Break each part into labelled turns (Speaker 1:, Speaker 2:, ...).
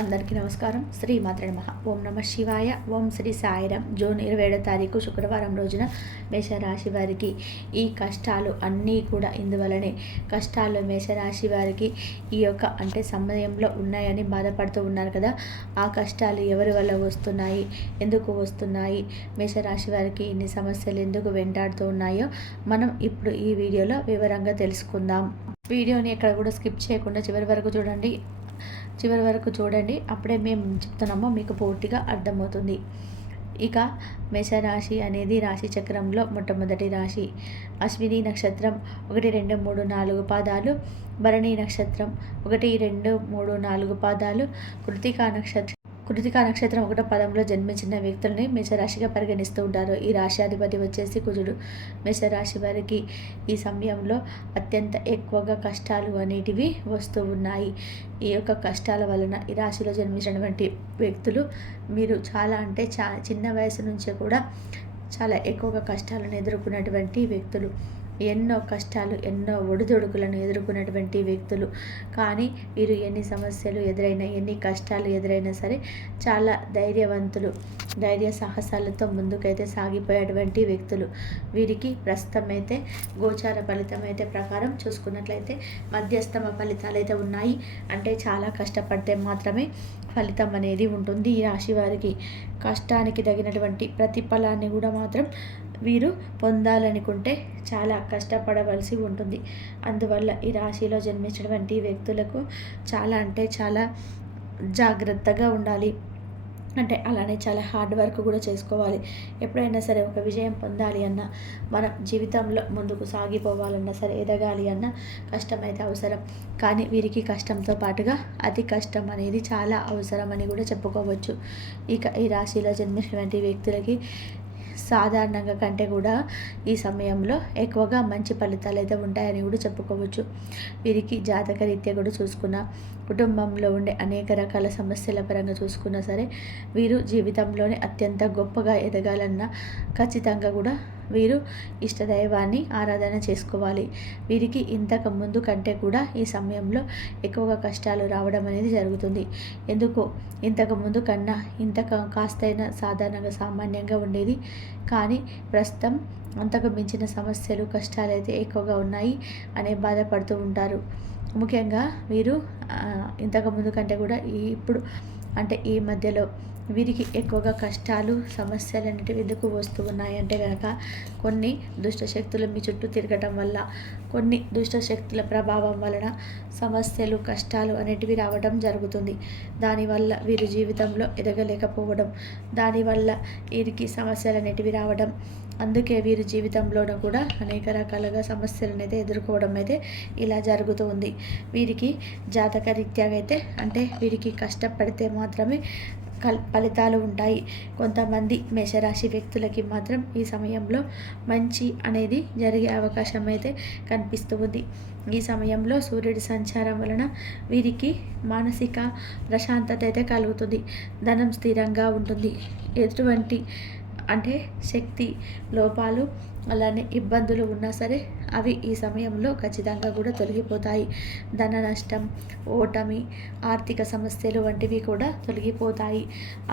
Speaker 1: అందరికీ నమస్కారం శ్రీ మాత్ర నమ ఓం నమ శివాయ ఓం శ్రీ సాయిరం జూన్ ఇరవై ఏడో తారీఖు శుక్రవారం రోజున మేషరాశి వారికి ఈ కష్టాలు అన్నీ కూడా ఇందువలనే కష్టాలు మేషరాశి వారికి ఈ యొక్క అంటే సమయంలో ఉన్నాయని బాధపడుతూ ఉన్నారు కదా ఆ కష్టాలు ఎవరి వల్ల వస్తున్నాయి ఎందుకు వస్తున్నాయి మేషరాశి వారికి ఇన్ని సమస్యలు ఎందుకు వెంటాడుతూ ఉన్నాయో మనం ఇప్పుడు ఈ వీడియోలో వివరంగా తెలుసుకుందాం వీడియోని ఎక్కడ కూడా స్కిప్ చేయకుండా చివరి వరకు చూడండి చివరి వరకు చూడండి అప్పుడే మేము చెప్తున్నామో మీకు పూర్తిగా అర్థమవుతుంది ఇక మేషరాశి అనేది రాశి చక్రంలో మొట్టమొదటి రాశి అశ్విని నక్షత్రం ఒకటి రెండు మూడు నాలుగు పాదాలు భరణి నక్షత్రం ఒకటి రెండు మూడు నాలుగు పాదాలు కృతికా నక్షత్రం కృతికా నక్షత్రం ఒకటో పదంలో జన్మించిన వ్యక్తులని మేషరాశిగా పరిగణిస్తూ ఉంటారు ఈ రాశి అధిపతి వచ్చేసి కుజుడు మేషరాశి వారికి ఈ సమయంలో అత్యంత ఎక్కువగా కష్టాలు అనేటివి వస్తూ ఉన్నాయి ఈ యొక్క కష్టాల వలన ఈ రాశిలో జన్మించినటువంటి వ్యక్తులు మీరు చాలా అంటే చా చిన్న వయసు నుంచే కూడా చాలా ఎక్కువగా కష్టాలను ఎదుర్కొన్నటువంటి వ్యక్తులు ఎన్నో కష్టాలు ఎన్నో ఒడిదొడుకులను ఎదుర్కొన్నటువంటి వ్యక్తులు కానీ వీరు ఎన్ని సమస్యలు ఎదురైనా ఎన్ని కష్టాలు ఎదురైనా సరే చాలా ధైర్యవంతులు ధైర్య సాహసాలతో ముందుకైతే సాగిపోయేటువంటి వ్యక్తులు వీరికి ప్రస్తుతమైతే గోచార ఫలితం అయితే ప్రకారం చూసుకున్నట్లయితే మధ్యస్థమ ఫలితాలు అయితే ఉన్నాయి అంటే చాలా కష్టపడితే మాత్రమే ఫలితం అనేది ఉంటుంది ఈ రాశి వారికి కష్టానికి తగినటువంటి ప్రతిఫలాన్ని కూడా మాత్రం వీరు పొందాలనుకుంటే చాలా కష్టపడవలసి ఉంటుంది అందువల్ల ఈ రాశిలో జన్మించినటువంటి వ్యక్తులకు చాలా అంటే చాలా జాగ్రత్తగా ఉండాలి అంటే అలానే చాలా హార్డ్ వర్క్ కూడా చేసుకోవాలి ఎప్పుడైనా సరే ఒక విజయం పొందాలి అన్న మన జీవితంలో ముందుకు సాగిపోవాలన్నా సరే ఎదగాలి అన్న కష్టమైతే అవసరం కానీ వీరికి కష్టంతో పాటుగా అతి కష్టం అనేది చాలా అవసరం అని కూడా చెప్పుకోవచ్చు ఇక ఈ రాశిలో జన్మించినటువంటి వ్యక్తులకి సాధారణంగా కంటే కూడా ఈ సమయంలో ఎక్కువగా మంచి ఫలితాలు అయితే ఉంటాయని కూడా చెప్పుకోవచ్చు వీరికి జాతక రీత్యా కూడా చూసుకున్న కుటుంబంలో ఉండే అనేక రకాల సమస్యల పరంగా చూసుకున్నా సరే వీరు జీవితంలోనే అత్యంత గొప్పగా ఎదగాలన్న ఖచ్చితంగా కూడా వీరు ఇష్టదైవాన్ని ఆరాధన చేసుకోవాలి వీరికి ఇంతకు ముందు కంటే కూడా ఈ సమయంలో ఎక్కువగా కష్టాలు రావడం అనేది జరుగుతుంది ఎందుకు ఇంతకు ముందు కన్నా ఇంత కాస్తైనా సాధారణంగా సామాన్యంగా ఉండేది కానీ ప్రస్తుతం అంతకు మించిన సమస్యలు కష్టాలు అయితే ఎక్కువగా ఉన్నాయి అనే బాధపడుతూ ఉంటారు ముఖ్యంగా వీరు ఇంతకుముందు కంటే కూడా ఇప్పుడు అంటే ఈ మధ్యలో వీరికి ఎక్కువగా కష్టాలు సమస్యలు అనేటివి ఎందుకు వస్తూ ఉన్నాయంటే కనుక కొన్ని దుష్టశక్తులు మీ చుట్టూ తిరగటం వల్ల కొన్ని దుష్టశక్తుల ప్రభావం వలన సమస్యలు కష్టాలు అనేటివి రావడం జరుగుతుంది దానివల్ల వీరి జీవితంలో ఎదగలేకపోవడం దానివల్ల వీరికి సమస్యలు అనేటివి రావడం అందుకే వీరి జీవితంలోనూ కూడా అనేక రకాలుగా సమస్యలు అయితే ఎదుర్కోవడం అయితే ఇలా జరుగుతూ ఉంది వీరికి జాతకరీత్యాగా అయితే అంటే వీరికి కష్టపడితే మాత్రమే కల్ ఫలితాలు ఉంటాయి కొంతమంది మేషరాశి వ్యక్తులకి మాత్రం ఈ సమయంలో మంచి అనేది జరిగే అవకాశం అయితే కనిపిస్తూ ఈ సమయంలో సూర్యుడి సంచారం వలన వీరికి మానసిక ప్రశాంతత అయితే కలుగుతుంది ధనం స్థిరంగా ఉంటుంది ఎటువంటి అంటే శక్తి లోపాలు అలానే ఇబ్బందులు ఉన్నా సరే అవి ఈ సమయంలో ఖచ్చితంగా కూడా తొలగిపోతాయి ధన నష్టం ఓటమి ఆర్థిక సమస్యలు వంటివి కూడా తొలగిపోతాయి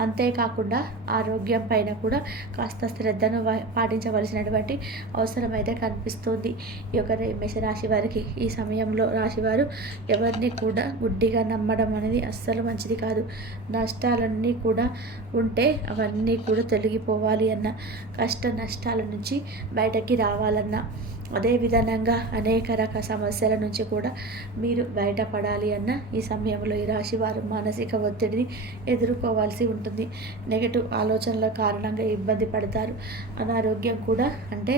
Speaker 1: అంతేకాకుండా ఆరోగ్యం పైన కూడా కాస్త శ్రద్ధను పాటించవలసినటువంటి అవసరమైతే కనిపిస్తుంది ఈ యొక్క మేషరాశి వారికి ఈ సమయంలో రాశివారు ఎవరిని కూడా గుడ్డిగా నమ్మడం అనేది అస్సలు మంచిది కాదు నష్టాలన్నీ కూడా ఉంటే అవన్నీ కూడా తొలగిపోవాలి అన్న కష్ట నష్టాల నుంచి బయటకి రావాలన్నా అదే విధంగా అనేక రక సమస్యల నుంచి కూడా మీరు బయటపడాలి అన్న ఈ సమయంలో ఈ రాశి వారు మానసిక ఒత్తిడిని ఎదుర్కోవాల్సి ఉంటుంది నెగటివ్ ఆలోచనల కారణంగా ఇబ్బంది పడతారు అనారోగ్యం కూడా అంటే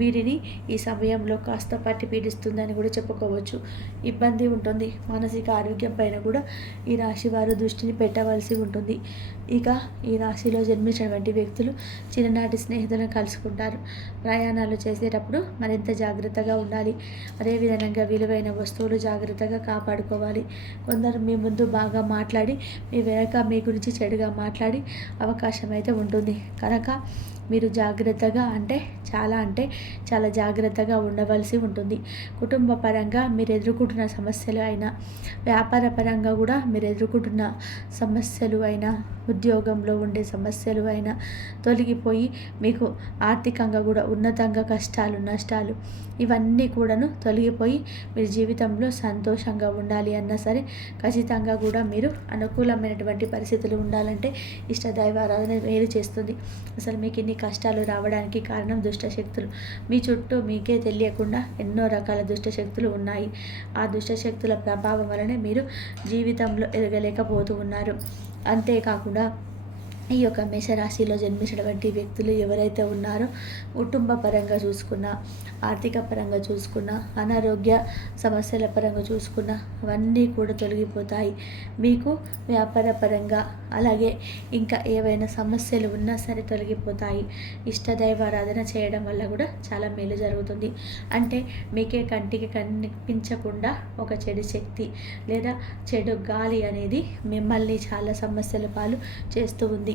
Speaker 1: వీరిని ఈ సమయంలో కాస్త పట్టి పీడిస్తుందని కూడా చెప్పుకోవచ్చు ఇబ్బంది ఉంటుంది మానసిక ఆరోగ్యం పైన కూడా ఈ రాశి వారు దృష్టిని పెట్టవలసి ఉంటుంది ఇక ఈ రాశిలో జన్మించినటువంటి వ్యక్తులు చిన్ననాటి స్నేహితులను కలుసుకుంటారు ప్రయాణాలు చేసేటప్పుడు మరింత జాగ్రత్తగా ఉండాలి అదేవిధంగా విలువైన వస్తువులు జాగ్రత్తగా కాపాడుకోవాలి కొందరు మీ ముందు బాగా మాట్లాడి మీ వెనక మీ గురించి చెడుగా మాట్లాడి అవకాశం అయితే ఉంటుంది కనుక మీరు జాగ్రత్తగా అంటే చాలా అంటే చాలా జాగ్రత్తగా ఉండవలసి ఉంటుంది కుటుంబ పరంగా మీరు ఎదుర్కొంటున్న సమస్యలు అయినా వ్యాపార పరంగా కూడా మీరు ఎదుర్కొంటున్న సమస్యలు అయినా ఉద్యోగంలో ఉండే సమస్యలు అయినా తొలగిపోయి మీకు ఆర్థికంగా కూడా ఉన్నతంగా కష్టాలు నష్టాలు ఇవన్నీ కూడాను తొలగిపోయి మీరు జీవితంలో సంతోషంగా ఉండాలి అన్నా సరే ఖచ్చితంగా కూడా మీరు అనుకూలమైనటువంటి పరిస్థితులు ఉండాలంటే ఇష్ట దైవారాధన మేలు చేస్తుంది అసలు మీకు ఇన్ని కష్టాలు రావడానికి కారణం దుష్టశక్తులు మీ చుట్టూ మీకే తెలియకుండా ఎన్నో రకాల దుష్టశక్తులు ఉన్నాయి ఆ దుష్టశక్తుల ప్రభావం వలనే మీరు జీవితంలో ఎదగలేకపోతూ ఉన్నారు అంతేకాకుండా ఈ యొక్క మేషరాశిలో జన్మించినటువంటి వ్యక్తులు ఎవరైతే ఉన్నారో కుటుంబ పరంగా చూసుకున్నా ఆర్థిక పరంగా చూసుకున్నా అనారోగ్య సమస్యల పరంగా చూసుకున్నా అవన్నీ కూడా తొలగిపోతాయి మీకు వ్యాపార పరంగా అలాగే ఇంకా ఏవైనా సమస్యలు ఉన్నా సరే తొలగిపోతాయి ఆరాధన చేయడం వల్ల కూడా చాలా మేలు జరుగుతుంది అంటే మీకే కంటికి కనిపించకుండా ఒక చెడు శక్తి లేదా చెడు గాలి అనేది మిమ్మల్ని చాలా సమస్యల పాలు చేస్తూ ఉంది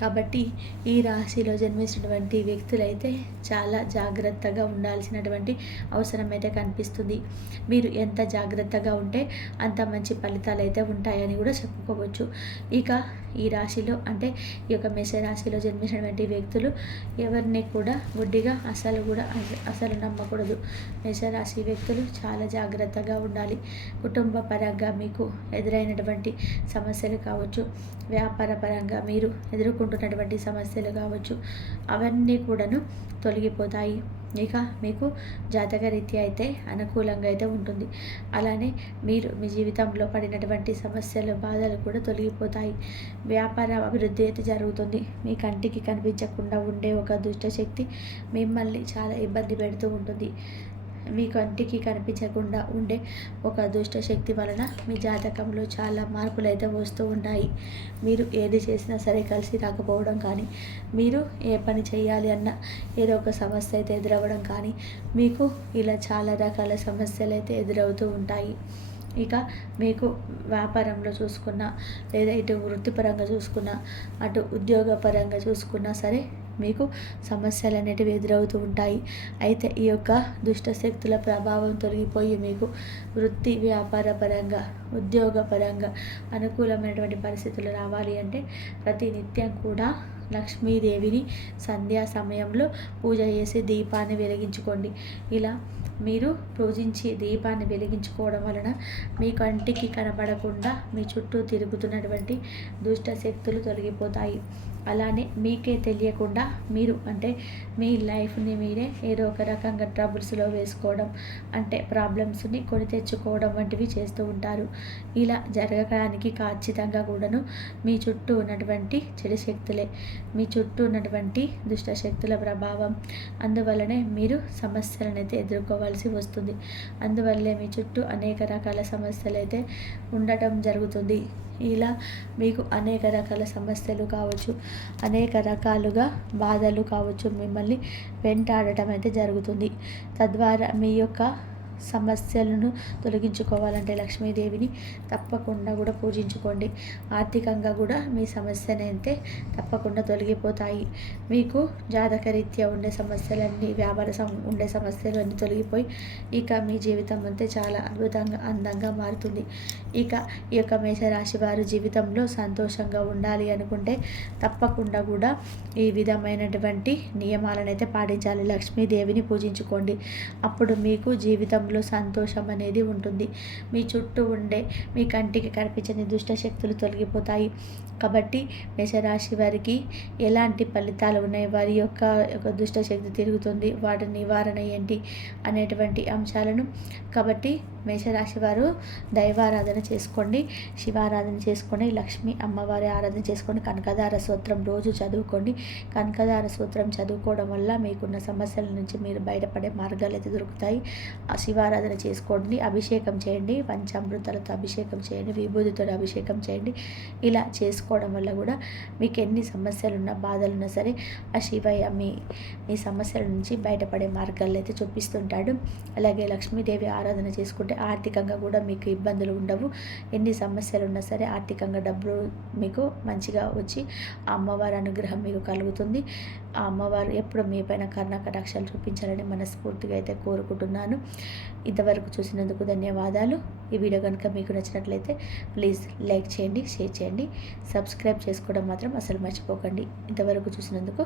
Speaker 1: కాబట్టి ఈ రాశిలో జన్మించినటువంటి వ్యక్తులైతే చాలా జాగ్రత్తగా ఉండాల్సినటువంటి అవసరం అయితే కనిపిస్తుంది మీరు ఎంత జాగ్రత్తగా ఉంటే అంత మంచి ఫలితాలు అయితే ఉంటాయని కూడా చెప్పుకోవచ్చు ఇక ఈ రాశిలో అంటే ఈ యొక్క మేష రాశిలో జన్మించినటువంటి వ్యక్తులు ఎవరిని కూడా గుడ్డిగా అసలు కూడా అసలు నమ్మకూడదు మేషరాశి వ్యక్తులు చాలా జాగ్రత్తగా ఉండాలి కుటుంబ పరంగా మీకు ఎదురైనటువంటి సమస్యలు కావచ్చు వ్యాపార పరంగా మీరు ఎదుర్కొ ఎదుర్కొంటున్నటువంటి సమస్యలు కావచ్చు అవన్నీ కూడాను తొలగిపోతాయి ఇక మీకు జాతక రీత్యా అయితే అనుకూలంగా అయితే ఉంటుంది అలానే మీరు మీ జీవితంలో పడినటువంటి సమస్యలు బాధలు కూడా తొలగిపోతాయి వ్యాపార అభివృద్ధి అయితే జరుగుతుంది మీ కంటికి కనిపించకుండా ఉండే ఒక దుష్టశక్తి మిమ్మల్ని చాలా ఇబ్బంది పెడుతూ ఉంటుంది మీ కంటికి కనిపించకుండా ఉండే ఒక దుష్ట శక్తి వలన మీ జాతకంలో చాలా మార్పులు అయితే వస్తూ ఉన్నాయి మీరు ఏది చేసినా సరే కలిసి రాకపోవడం కానీ మీరు ఏ పని చేయాలి అన్న ఏదో ఒక సమస్య అయితే ఎదురవ్వడం కానీ మీకు ఇలా చాలా రకాల సమస్యలు అయితే ఎదురవుతూ ఉంటాయి ఇక మీకు వ్యాపారంలో చూసుకున్నా లేదా ఇటు వృత్తిపరంగా చూసుకున్నా అటు ఉద్యోగపరంగా చూసుకున్నా సరే మీకు సమస్యలు అనేటివి ఎదురవుతూ ఉంటాయి అయితే ఈ యొక్క దుష్టశక్తుల ప్రభావం తొలగిపోయి మీకు వృత్తి వ్యాపార పరంగా ఉద్యోగ పరంగా అనుకూలమైనటువంటి పరిస్థితులు రావాలి అంటే ప్రతి నిత్యం కూడా లక్ష్మీదేవిని సంధ్యా సమయంలో పూజ చేసి దీపాన్ని వెలిగించుకోండి ఇలా మీరు పూజించి దీపాన్ని వెలిగించుకోవడం వలన మీ కంటికి కనబడకుండా మీ చుట్టూ తిరుగుతున్నటువంటి దుష్ట శక్తులు తొలగిపోతాయి అలానే మీకే తెలియకుండా మీరు అంటే మీ లైఫ్ని మీరే ఏదో ఒక రకంగా ట్రబుల్స్లో వేసుకోవడం అంటే ప్రాబ్లమ్స్ని కొని తెచ్చుకోవడం వంటివి చేస్తూ ఉంటారు ఇలా జరగడానికి ఖచ్చితంగా కూడాను మీ చుట్టూ ఉన్నటువంటి చెడు శక్తులే మీ చుట్టూ ఉన్నటువంటి దుష్ట శక్తుల ప్రభావం అందువల్లనే మీరు సమస్యలను అయితే ఎదుర్కోవాల్సి వస్తుంది అందువల్లే మీ చుట్టూ అనేక రకాల సమస్యలు అయితే ఉండటం జరుగుతుంది ఇలా మీకు అనేక రకాల సమస్యలు కావచ్చు అనేక రకాలుగా బాధలు కావచ్చు మిమ్మల్ని వెంటాడటం అయితే జరుగుతుంది తద్వారా మీ యొక్క సమస్యలను తొలగించుకోవాలంటే లక్ష్మీదేవిని తప్పకుండా కూడా పూజించుకోండి ఆర్థికంగా కూడా మీ సమస్యనైతే తప్పకుండా తొలగిపోతాయి మీకు జాతకరీత్యా ఉండే సమస్యలన్నీ వ్యాపార ఉండే సమస్యలు అన్నీ తొలగిపోయి ఇక మీ జీవితం అంతే చాలా అద్భుతంగా అందంగా మారుతుంది ఇక ఈ యొక్క మేషరాశి వారు జీవితంలో సంతోషంగా ఉండాలి అనుకుంటే తప్పకుండా కూడా ఈ విధమైనటువంటి నియమాలను అయితే పాటించాలి లక్ష్మీదేవిని పూజించుకోండి అప్పుడు మీకు జీవితం జీవితంలో సంతోషం అనేది ఉంటుంది మీ చుట్టూ ఉండే మీ కంటికి కనిపించని దుష్టశక్తులు తొలగిపోతాయి కాబట్టి మేషరాశి వారికి ఎలాంటి ఫలితాలు ఉన్నాయి వారి యొక్క యొక్క దుష్టశక్తి తిరుగుతుంది వాటి నివారణ ఏంటి అనేటువంటి అంశాలను కాబట్టి మేషరాశి వారు దైవారాధన చేసుకోండి శివారాధన చేసుకోండి లక్ష్మి అమ్మవారి ఆరాధన చేసుకోండి కనకదార సూత్రం రోజు చదువుకోండి కనకదార సూత్రం చదువుకోవడం వల్ల మీకున్న సమస్యల నుంచి మీరు బయటపడే మార్గాలు అయితే దొరుకుతాయి ఆ శివ శివారాధన చేసుకోండి అభిషేకం చేయండి పంచామృతాలతో అభిషేకం చేయండి విభూతితో అభిషేకం చేయండి ఇలా చేసుకోవడం వల్ల కూడా మీకు ఎన్ని సమస్యలు బాధలున్నా బాధలు ఉన్నా సరే ఆ శివయ్య మీ మీ సమస్యల నుంచి బయటపడే మార్గాలు అయితే చూపిస్తుంటాడు అలాగే లక్ష్మీదేవి ఆరాధన చేసుకుంటే ఆర్థికంగా కూడా మీకు ఇబ్బందులు ఉండవు ఎన్ని సమస్యలు ఉన్నా సరే ఆర్థికంగా డబ్బులు మీకు మంచిగా వచ్చి ఆ అమ్మవారి అనుగ్రహం మీకు కలుగుతుంది ఆ అమ్మవారు ఎప్పుడు మీ పైన కటాక్షాలు చూపించాలని మనస్ఫూర్తిగా అయితే కోరుకుంటున్నాను ఇంతవరకు చూసినందుకు ధన్యవాదాలు ఈ వీడియో కనుక మీకు నచ్చినట్లయితే ప్లీజ్ లైక్ చేయండి షేర్ చేయండి సబ్స్క్రైబ్ చేసుకోవడం మాత్రం అసలు మర్చిపోకండి ఇంతవరకు చూసినందుకు